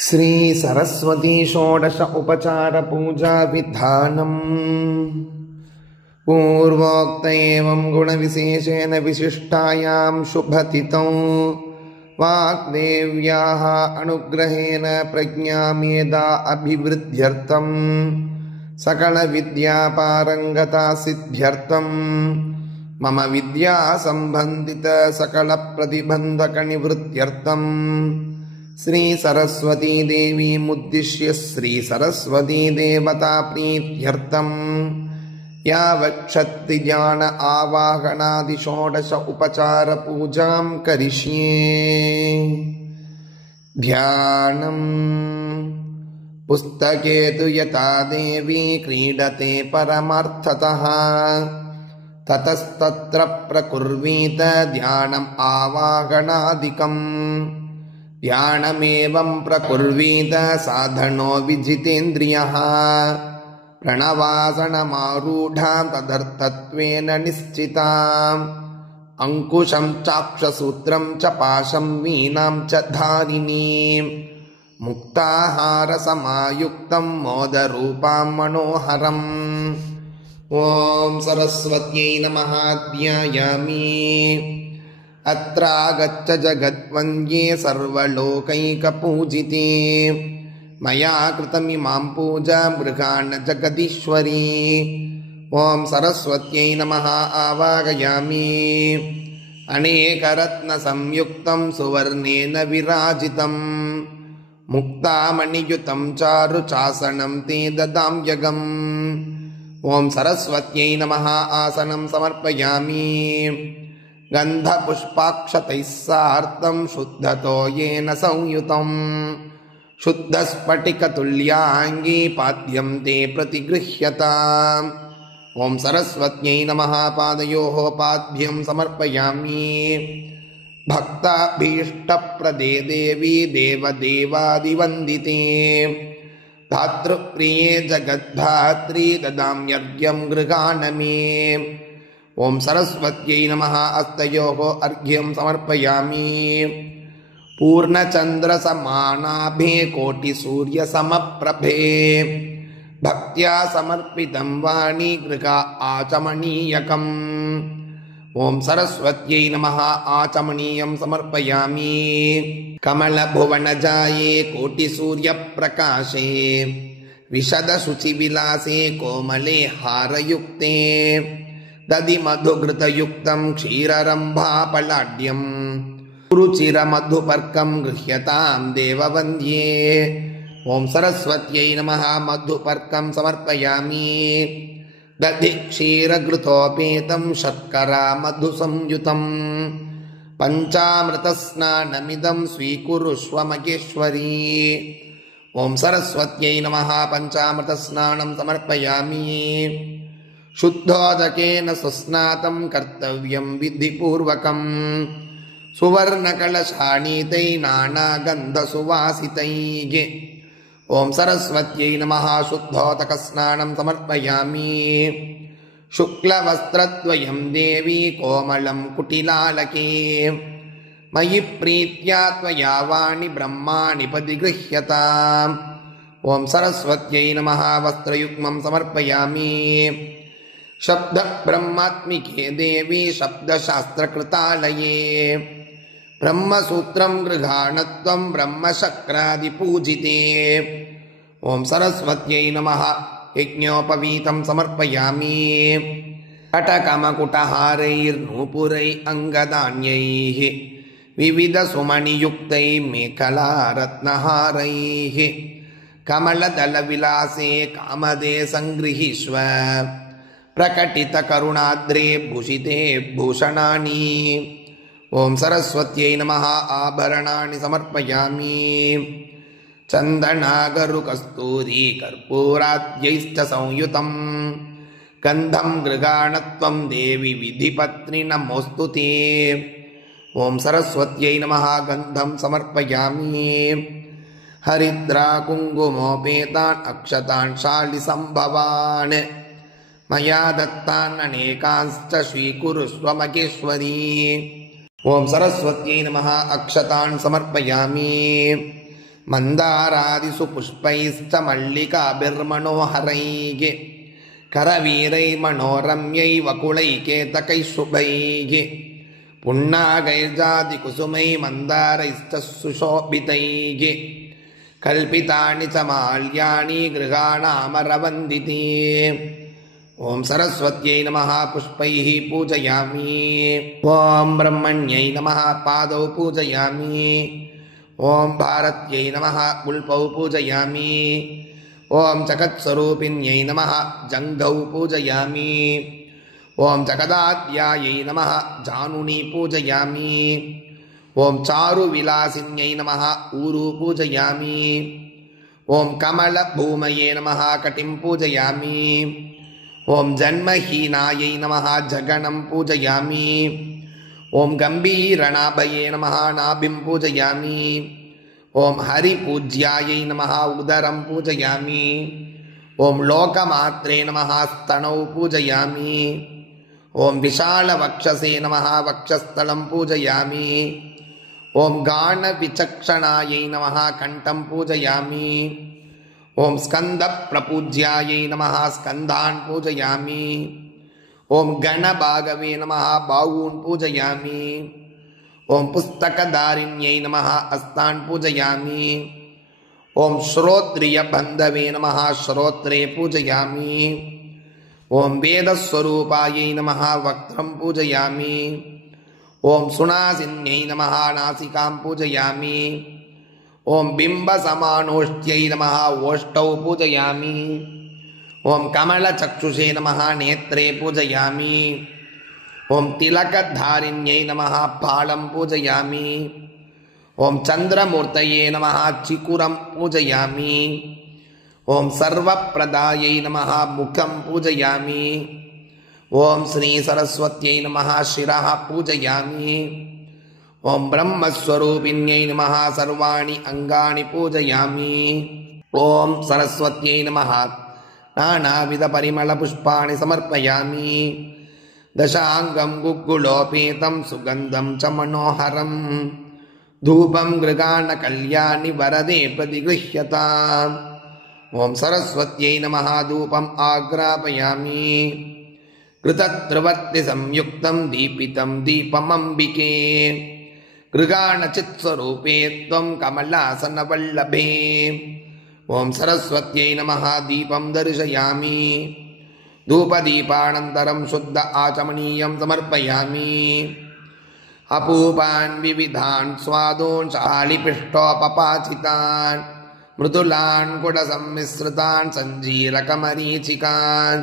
श्री सरस्वती षोडश उपचार पूजा विधानम् पूर्वोक्त एवं गुणविशेषेण विशिष्टायां शुभतिथौ वाग्देव्याः अनुग्रहेण प्रज्ञामेधा अभिवृद्ध्यर्थं सकलविद्यापारंगता सिद्ध्यर्थं मम विद्या संबंधित सकलप्रतिबन्धक निवृत्त्यर्थं श्री सरस्वती देवी मुद्दिश्य श्री सरस्वती देवता प्रीत्यर्थं यावच्छक्ति ज्ञान आवाहनादि षोडश उपचार पूजां करिष्ये। ध्यानम्। पुस्तके तु यथा देवी क्रीडते परमार्थतः ततस्तत्र प्रकुर्वीत ध्यानम् आवाहनादिकम्। ध्यानमेवं प्रकुर्वीत साधनो विजितेन्द्रियः प्रणवासनमारूढां तदर्थत्वेन निश्चिताम्। अंकुशं चाक्षसूत्रं च पाशं वीणां च धारिणीं मुक्ताहारसमायुक्तं मोदरूपां मनोहरम्। ॐ सरस्वत्यै नमः ध्यायामि। अत्रागच्छ जगद्वन्द्ये सर्वलोकैकपूजिते मया कृतमिमां पूजां गृहाण जगदीश्वरी। ॐ सरस्वत्यै नमः आवाहयामि। अनेकरत्नसंयुक्तं सुवर्णेन विराजितं मुक्तामणियुतं चारुचासनं ते ददाम्यहम्। ॐ सरस्वत्यै नमः आसनं समर्पयामि। गन्धपुष्पाक्षतैः सार्धं शुद्धतो येन संयुतम् शुद्धस्फटिकतुल्याङ्गी पाद्यं ते प्रतिगृह्यताम्। ॐ सरस्वत्यै नमः पादयोः पाद्यं समर्पयामि। भक्ताभीष्टप्रदे देवी देवदेवादिवन्दिते धातृप्रिये जगद्धात्री ददाम्यर्घ्यं गृहाण मे। ॐ सरस्वत्यै नमः हस्तयोः अर्घ्यं समर्पयामि। पूर्णचन्द्रसमानाभे कोटिसूर्यसमप्रभे भक्त्या समर्पितं वाणी गृहा आचमनीयकम्। ॐ सरस्वत्यै नमः आचमनीयं समर्पयामि। कमलभुवनजाये कोटिसूर्यप्रकाशे विशदशुचिविलासे कोमले हारयुक्ते दधि मधुघृतयुक्तं क्षीररम्भापलाढ्यम् रुचिरमधुपर्कं गृह्यतां देववन्द्ये। ॐ सरस्वत्यै नमः मधुपर्कं समर्पयामि। दधि क्षीरघृतोपेतं शर्करा मधुसंयुतं पञ्चामृतस्नानमिदं स्वीकुरुष्व महेश्वरी। ॐ सरस्वत्यै नमः पञ्चामृतस्नानं समर्पयामि। शुद्धोदकेन सुस्नातं कर्तव्यं विधिपूर्वकम् सुवर्णकलशानीतैः नानागन्धसुवासितैः। ॐ सरस्वत्यै नमः शुद्धोदकस्नानं समर्पयामि। शुक्लवस्त्रद्वयं देवी कोमलं कुटिलालके मयि प्रीत्या त्वया वाणि ब्रह्माणि परिगृह्यताम्। ॐ सरस्वत्यै नमः वस्त्रयुग्मं समर्पयामि। शब्दब्रह्मात्मिके देवी शब्दशास्त्रकृतालये ब्रह्मसूत्रं गृहाणत्वं ब्रह्मशक्रादिपूजिते। ॐ सरस्वत्यै नमः यज्ञोपवीतं समर्पयामि। कटकमकुटहारैर्नूपुरैः अङ्गदान्यैः विविधसुमणियुक्तैः मेखलारत्नहारैः कमलदलविलासे कामदे सङ्गृहीष्व प्रकटितकरुणाद्रे भूषिते भूषणानि। ॐ सरस्वत्यै नमः आभरणानि समर्पयामि। चन्दनागरुकस्तूरी कर्पूराद्यैश्च संयुतं गन्धं गृहाणत्वं देवी विधिपत्नि नमोऽस्तु ते। ॐ सरस्वत्यै नमः गन्धं समर्पयामि। हरिद्रा कुङ्कुमोपेतान् अक्षतान् शालिसम्भवान् मया दत्तान् अनेकांश्च स्वीकुरुष्व महेश्वरी। ओम सरस्वत्यै नमः। अक्षतान् समर्पयामि। ಮಂದಾರಾದಿಸು ಪುಷ್ಪೈಶ್ಚ ಮಲ್ಲಿಕಾಭಿರ್ಮನೋಹರೈಃ ಕರವೀರೈ ಮನೋರಮ್ಯೈ ವಕುಳೈಕೇತಕೈ ಶುಭೈಃ ಪುಣ್ಣಾಗೈರ್ಜಾತಿ ಕುಸುಮೈ ಮಂದಾರೈಶ್ಚ ಸುಶೋಭಿತೈಃ ಕಲ್ಪಿತಾನಿ ಚ ಮಾಲ್ಯಾನಿ ಗೃಹಾಣಾಮರವಂದಿತೇ. ಓಂ ಸರಸ್ವತ್ಯೈ ನಮಃ ಪುಷ್ಪೈಃ ಪೂಜಯಾಮಿ. ಓಂ ಬ್ರಹ್ಮಣ್ಯೈ ನಮಃ ಪಾದೌ ಪೂಜಯಾಮಿ. ಓಂ ಭಾರತ್ಯೈ ನಮಃ ಪುಲ್ಪೌ ಪೂಜಯಾಮಿ. ಓಂ ಜಗತ್ಸ್ವರೂಪಿಣ್ಯೈ ನಮಃ ಜಂಘೌ ಪೂಜಯಾಮಿ. ಓಂ ಜಗದಾದ್ಯಾಯೈ ನಮಃ ಜಾನುನಿ ಪೂಜಯಾಮಿ. ಓಂ ಚಾರು ವಿಲಾಸಿನ್ಯೈ ನಮಃ ಊರು ಪೂಜಯಾಮಿ. ಓಂ ಕಮಲ ಭೂಮಯೇ ನಮಃ ಕಟಿಂ ಪೂಜಯಾಮಿ. ಓಂ ಜನ್ಮಹೀನಾಯೈ ನಮಃ ಜಗಣಂ ಪೂಜಯಾಮಿ. ಓಂ ಗಂಭೀರನಾಭಯೇ ನಮಃ ನಾಭಿಂ ಪೂಜಯಾಮಿ. ಓಂ ಹರಿಪೂಜ್ಯಾಯೈ ನಮಃ ಉದರಂ ಪೂಜಯಾಮಿ. ಓಂ ಲೋಕಮಾತ್ರೇ ನಮಃ ಸ್ತನೌ ಪೂಜಯಾಮಿ. ಓಂ ವಿಶಾಲವಕ್ಷಸೇ ನಮಃ ವಕ್ಷಸ್ಥಳಂ ಪೂಜಯಾಮಿ. ಓಂ ಗಾನವಿಚಕ್ಷಣಾಯೈ ನಮಃ ಕಂಠಂ ಪೂಜಯಾಮಿ. ಓಂ ಸ್ಕಂದಪ್ರಪೂಜ್ಯಾಯೈ ನಮಃ ಸ್ಕಂಧಾನ್ ಪೂಜಯಾಮಿ. ಓಂ ಗಣಭಾಗವೇ ನಮಃ ಬಾಹೂನ್ ಪೂಜಯಾಮಿ. ಓಂ ಪುಸ್ತಕಧಾರಿಣ್ಯೈ ನಮಃ ಹಸ್ತಾನ್ ಪೂಜಯಾಮಿ. ಓಂ ಶ್ರೋತ್ರಿಯಬಂಧವೇ ನಮಃ ಶ್ರೋತ್ರೇ ಪೂಜಯಾಮಿ. ಓಂ ವೇದಸ್ವರೂಪಾಯೈ ನಮಃ ವಕ್ತ್ರಂ ಪೂಜಯಾಮಿ. ಓಂ ಸುನಾಸಿನ್ಯೈ ನಮಃ ನಾಸಿಕಾಂ ಪೂಜಯಾಮಿ. ಓಂ ಬಿಂಬಸಮಾನೋಷ್ಟ್ಯೈ ನಮಃ ಓಷ್ಟೌ ಪೂಜಯಾಮಿ. ಓಂ ಕಮಲಚಕ್ಷುಷೇ ನಮಃ ನೇತ್ರೇ ಪೂಜಯಾಮಿ. ಓಂ ತಿಲಕಧಾರಿಣ್ಯೈ ನಮಃ ಫಾಳಂ ಪೂಜಯಾಮಿ. ಓಂ ಚಂದ್ರಮೂರ್ತಯೇ ನಮಃ ಚಿಕುರಂ ಪೂಜಯಾಮಿ. ಓಂ ಸರ್ವಪ್ರದಾಯೈ ನಮಃ ಮುಖಂ ಪೂಜಯಾಮಿ. ಓಂ ಶ್ರೀ ಸರಸ್ವತ್ಯೈ ನಮಃ ಶಿರಃ ಪೂಜಯಾಮಿ. ಓಂ ಬ್ರಹ್ಮಸ್ವರೂಪಿಣ್ಯೈ ನಮಃ ಸರ್ವಾಣಿ ಅಂಗಾನಿ ಪೂಜಯಾಮಿ. ಓಂ ಸರಸ್ವತ್ಯೈ ನಮಃ ನಾನಾವಿಧ ಪರಿಮಳ ಪುಷ್ಪಾಣಿ ಸಮರ್ಪಯಾಮಿ. ದಶಾಂಗಂ ಗುಗ್ಗುಳೋಪೇತಂ ಸುಗಂಧಂ ಚ ಮನೋಹರಂ ಧೂಪಂ ಗೃಗಾಣ ಕಲ್ಯಾಣಿ ವರದೆ ಪ್ರತಿಗೃಹ್ಯತಾಂ. ಓಂ ಸರಸ್ವತ್ಯೈ ನಮಃ ಧೂಪಂ ಆಗ್ರಾಪಯಾಮಿ. ಕೃತತ್ರಿವರ್ತಿ ಸಂಯುಕ್ತಂ ದೀಪಿತಂ ದೀಪಮಂಬಿಕೆ ಗೃಗಾಣ ಚಿತ್ಸ್ವರೂಪೇ ತ್ವಂ ಕಮಲಾಸನವಲ್ಲಭೇ. ಓಂ ಸರಸ್ವತ್ಯೈ ನಮಃ ದೀಪಂ ದರ್ಶಯಾಮಿ. ಧೂಪದೀಪಾನಂತರಂ ಶುದ್ಧ ಆಚಮನೀಯಂ ಸಮರ್ಪಯಾಮಿ. ಅಪೂಪಾನ್ ವಿವಿಧಾನ್ ಸ್ವಾದೂನ್ ಶಾಲಿಪಿಷ್ಟೋಪಪಾಚಿತಾನ್ ಮೃದುಲಾನ್ ಗುಡಸಮ್ಮಿಶ್ರಿತಾನ್ ಸಂಜೀರಕಮರೀಚಿಕಾನ್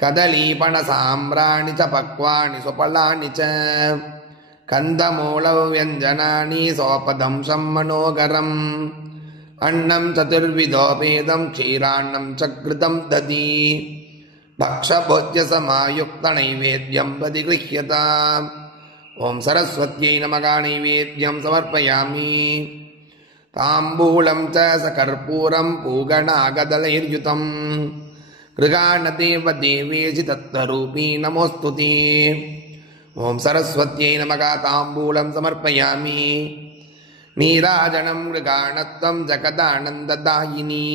ಕದಳೀಪಣಸಾಮ್ರಾಣಿ ಚ ಪಕ್ವಾಣಿ ಸುಫಲಾನಿ ಚ ಕಂದಮೂಲವ್ಯಂಜನಾನಿ ಸೋಪದಂಶಂ ಮನೋಗರಂ ಅನ್ನಂ ಚತುರ್ವಿಧೋಪೇದಂ ಕ್ಷೀರಾನ್ನಂ ಚ ಘೃತಂ ದಧಿ ಭಕ್ಷಭೋಜ್ಯ ಸಮಾಯುಕ್ತ ನೈವೇದ್ಯಂ ಪ್ರತಿಗೃಹ್ಯತಾಂ. ಓಂ ಸರಸ್ವತ್ಯೈ ನಮಃ ನೈವೇದ್ಯಂ ಸಮರ್ಪಯಾಮಿ. ತಾಂಬೂಲಂ ಚ ಸಕರ್ಪೂರಂ ಪೂಗಣಾಗದಲೈರ್ಯುತಂ ಗೃಗಾಣ ದೇವ ದೇವೇಶಿ ತತ್ವರೂಪೀ ನಮೋಸ್ತುತೇ. ಓಂ ಸರಸ್ವತ್ಯೈ ನಮಃ ತಾಂಬೂಲಂ ಸಮರ್ಪಯಾಮಿ. ನೀರಾಜನಂ ಮೃಗಾಣತ್ವಂ ಜಗದಾನಂದದಾಯಿನಿ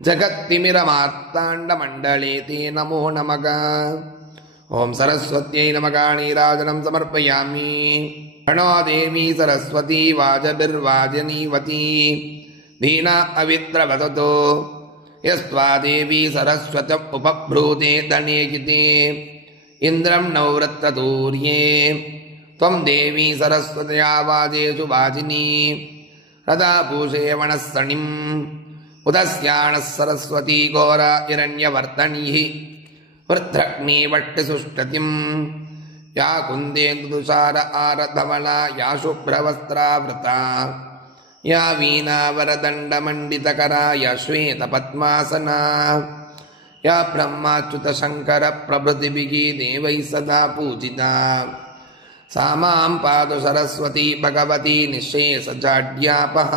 ಜಗತ್ತಿಮಿರಮಾರ್ತಾಂಡಮಂಡಲೇ ತೇ ನಮೋ ನಮಃ. ಓಂ ಸರಸ್ವತ್ಯೈ ನಮಃ ನೀರಾಜನಂ ಸಮರ್ಪಯಾಮಿ. ಪ್ರಣೋ ದೇವಿ ಸರಸ್ವತಿ ವಾಜಭಿರ್ವಾಜನೀವತಿ ದೀನಾ ಅವಿದ್ರವದತೋ ಯಸ್ತ್ವಾ ದೇವಿ ಸರಸ್ವತ ಉಪಭ್ರೂತೆ ಧನೇಗಿತೆ ಇಂದ್ರಂ ನವೃತ್ತದೂರ್ಯೇ ತ್ವಂ ದೇವಿ ಸರಸ್ವತ್ಯಾ ವಾಜೇಷು ವಾಜಿನಿ ರದಾ ಭೂಷೇವಣಸ್ಸಣಿಂ ಉದಸ್ಯಾಣಃ ಸರಸ್ವತಿ ಘೋರ ಹಿರಣ್ಯವರ್ತನಿಃ ವೃತ್ರಗ್ನಿ ವಟ್ಟಿಸುಷ್ಟತಿಂ ಯಾ ಕುಂದೇಂದುಸಾರ ಆರಧವಳಾ ಯಾ ಶುಭ್ರವಸ್ತ್ರಾವೃತಾ ಯಾ ವೀಣಾವರದಂಡಮಂಡಿತಕರಾ ಯಾ ಶ್ವೇತಪದ್ಮಾಸನಾ ಯಾ ಬ್ರಹ್ಮಾಚ್ಯುತಶಂಕರ ಪ್ರಭೃತಿಭಿಃ ದೇವೈಃ ಸದಾ ಪೂಜಿತಾ सा मां पातु सरस्वती भगवती निःशेषजाड्यापः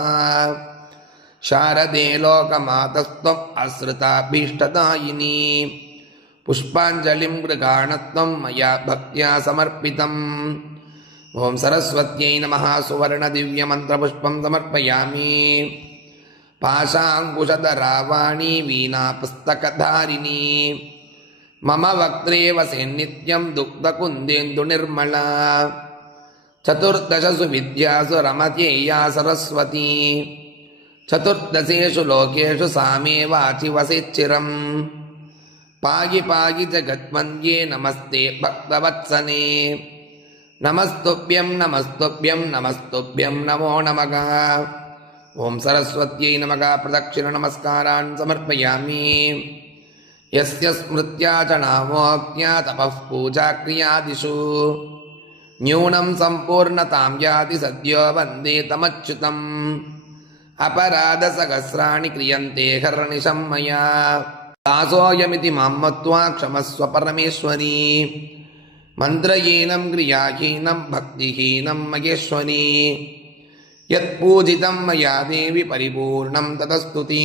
शारदे लोकमातस्त्वम् आश्रिताभीष्टदायिनी पुष्पाञ्जलिं गृहाणत्वं मया भक्त्या समर्पितम् ॐ सरस्वत्यै नमः सुवर्णदिव्यमन्त्रपुष्पं समर्पयामि पाशाङ्कुशधरावाणी वीणापुस्तकधारिणी मम वक्त्रे वसेन्नित्यं दुग्धकुन्देन्दुनिर्मला चतुर्दशसु विद्यासु रमत्येया सरस्वती चतुर्दशेषु लोकेषु सा मे वाचि वसेच्चिरम् पाहि पाहि जगद्वन्द्ये नमस्ते भक्तवत्सने नमस्तुभ्यं नमस्तुभ्यं नमस्तुभ्यं नमो नमः ॐ सरस्वत्यै नमः प्रदक्षिण नमस्कारान् समर्पयामि यस्य स्मृत्या च नामोक्त्या तपः पूजा क्रियादिषु न्यूनं सम्पूर्णतां याति सद्यो वन्दे तमच्युतम् अपराधसहस्राणि क्रियन्ते हर्निशं मया दासोऽयमिति मां मत्वा क्षमस्व परमेश्वरी मन्त्रहीनं क्रियाहीनं भक्तिहीनं महेश्वरी यत्पूजितं मया देवी परिपूर्णं तदस्तु ते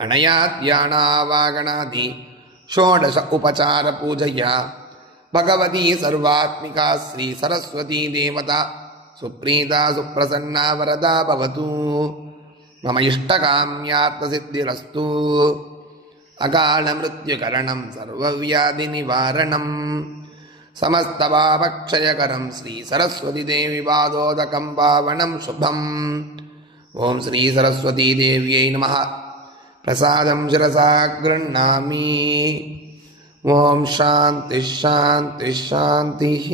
अनया ध्यानावागणादि षोडश उपचार पूजया भगवती सर्वात्मिका श्री सरस्वती देवता सुप्रीता सुप्रसन्ना वरदा भवतु मम इष्टकाम्यार्थसिद्धिरस्तु अकालमृत्युकरणं सर्वव्याधिनिवारणं समस्तपापक्षयकरं श्री सरस्वती देवी पादोदकं पावनं शुभम् ॐ श्री सरस्वती देव्यै नमः प्रसादं शिरसा गृह्णामि ॐ शान्ति शान्ति शान्तिः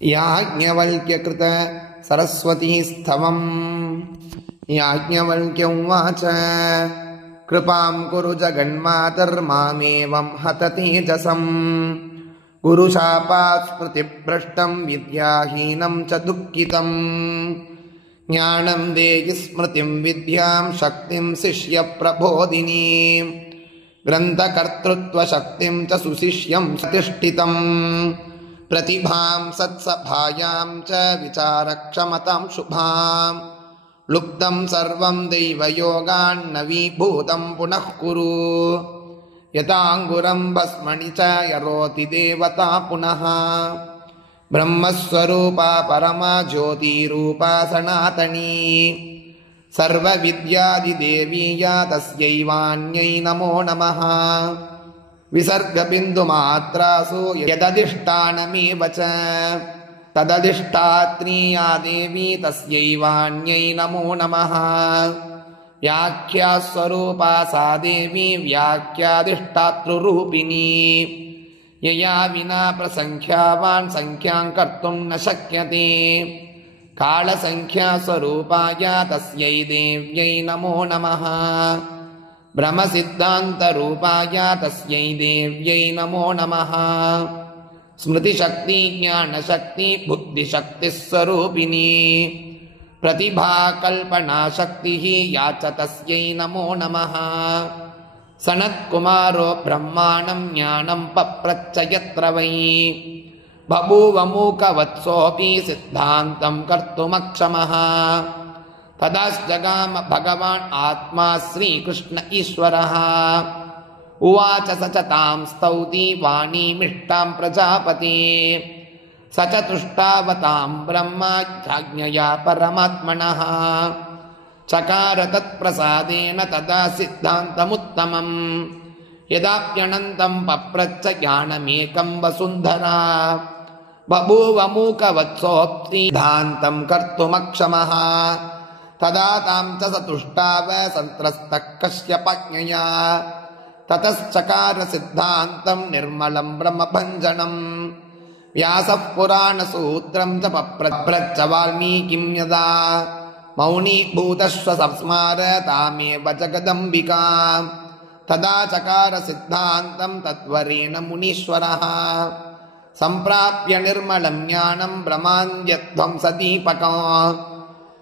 याज्ञवल्क्यकृत सरस्वतीस्तवम् याज्ञवल्क्य उवाच कृपां कुरु जगन्मातर्मामेवं हततेजसम् गुरुशापात् स्मृतिभ्रष्टं विद्याहीनं च दुःखितम् ज्ञानं देहि स्मृतिं विद्यां शक्तिं शिष्यप्रबोधिनीं ग्रन्थकर्तृत्वशक्तिं च सुशिष्यं प्रतिष्ठितम् प्रतिभां सत्सभायां च विचारक्षमतां शुभां लुप्तं सर्वं दैवयोगान्नवीभूतं पुनः कुरु यथाङ्गुरं भस्मणि च यरोति देवता पुनः ब्रह्मस्वरूपा परमा ज्योतिरूपा सनातनी सर्वविद्यादिदेवी या तस्यैवान्यै नमो नमः विसर्गबिन्दुमात्रासु यदधिष्ठानमेव च तदधिष्ठात्री या देवी तस्यैवान्यै नमो नमः व्याख्यास्वरूपा सा देवी व्याख्याधिष्ठातृरूपिणी यया विना प्रसङ्ख्यावान् संख्यां कर्तुं न शक्यते कालसङ्ख्यास्वरूपाय तस्यै देव्यै नमो नमः ब्रह्मसिद्धान्तरूपाय तस्यै देव्यै नमो नमः स्मृतिशक्ति ज्ञानशक्ति बुद्धिशक्तिस्वरूपिणी प्रतिभाकल्पनाशक्तिः या च तस्यै नमो नमः सनत्कुमारो ब्रह्माणं ज्ञानं पप्रच्छ यत्र वै बभूव मूकवत्सोऽपि सिद्धान्तं कर्तुमक्षमः तदाश्जगाम भगवान् आत्मा श्रीकृष्ण ईश्वरः उवाच स च तां स्तौति वाणीमिष्टां प्रजापते स च तुष्टावतां ब्रह्माज्ञया परमात्मनः चकार तत्प्रसादेन तदा सिद्धान्तमुत्तमम् यदाप्यनन्तं पप्रच्छ ज्ञानमेकं वसुन्धरा बभूव मूकवत्सोऽप्सिद्धान्तं कर्तुमक्षमः तदा तां च स तुष्टाव सन्त्रस्तः कश्यपाज्ञया ततश्चकार सिद्धान्तं निर्मलं ब्रह्मभञ्जनम् व्यासः पुराणसूत्रं च पप्रच्छ वाल्मीकिं यदा मौनीभूतश्वसंस्मार तामेव जगदम्बिका तदा चकार सिद्धान्तं तद्वरेण मुनीश्वरः सम्प्राप्य निर्मलं ज्ञानं ब्रह्माण्ड्यध्वंसदीपकं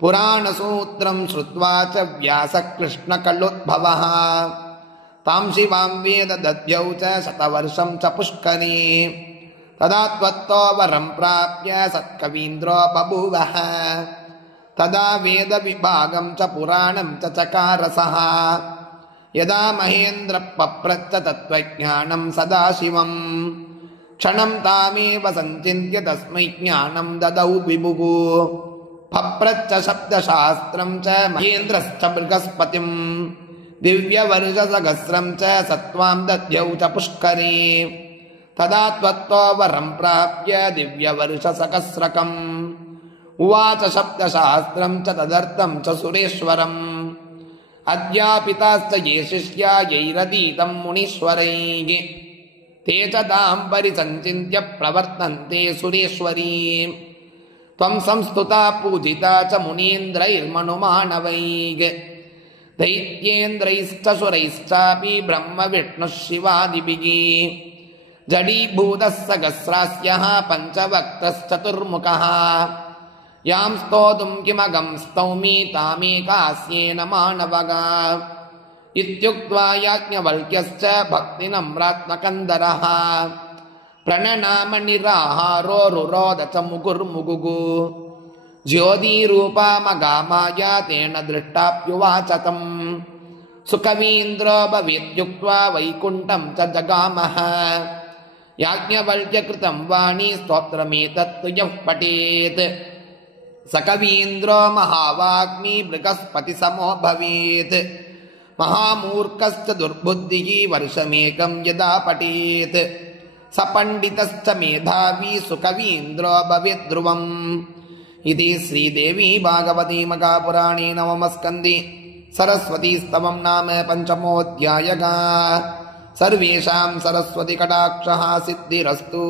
पुराणसूत्रं श्रुत्वा च व्यासः कृष्णकलोद्भवः तां शिवां वेद दद्यौ च शतवर्षं च पुष्करे तदा त्वत्तो वरं प्राप्य सत्कवीन्द्रो बभूवः तदा वेदविभागं च पुराणं च चकारसः यदा महेन्द्रः पप्रच्छ तत्त्वज्ञानं सदाशिवम् क्षणं तामेव सञ्चिन्त्य तस्मै ज्ञानं ददौ विभुः पप्रच्छ शब्दशास्त्रं च महेन्द्रश्च बृहस्पतिं दिव्यवर्षसहस्रं च सत्त्वां दद्यौ च पुष्करे तदा त्वत्तो वरं प्राप्य दिव्यवर्षसहस्रकम् उवाच शब्दशास्त्रं च तदर्थं च सुरेश्वरम् अद्यापिताश्च ये शिष्या यैरदीतं मुनीश्वरैः ते च तां परिसञ्चिन्त्य प्रवर्तन्ते सुरेश्वरीं त्वं संस्तुता पूजिता च मुनीन्द्रैर्मनुमानवैः दैत्येन्द्रैश्च सुरैश्चापि ब्रह्मविष्णुः शिवादिभिः जडीभूतः सहस्रास्यः पञ्चवक्त्रश्चतुर्मुखः यां स्तोतुं किमगं स्तौमि तामेकास्येन मानवः इत्युक्त्वा याज्ञवल्क्यश्च भक्तिनम्रात्मकन्दरः प्रणनाम निराहारो रुरोद च मुहुर्मुहुः ज्योतिरूपामगामाया तेन दृष्टाप्युवाच तम् सुकवीन्द्रो भवेत्युक्त्वा वैकुण्ठं च जगामः याज्ञवल्क्यकृतं वाणी स्तोत्रमेतत्तु यः पठेत् स कवीन्द्रो महावाग्मी बृहस्पतिसमो भवेत् महामूर्खश्च दुर्बुद्धिः वर्षमेकं यदा पठेत् स पण्डितश्च मेधावी सुकवीन्द्रो भवेत् ध्रुवम् इति श्रीदेवी भागवती महापुराणे नवमस्कन्धे सरस्वतीस्तवं नाम पञ्चमोऽध्यायः। सर्वेषां सरस्वती कटाक्षः सिद्धिरस्तु।